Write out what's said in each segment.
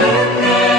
Hallelujah.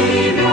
see me.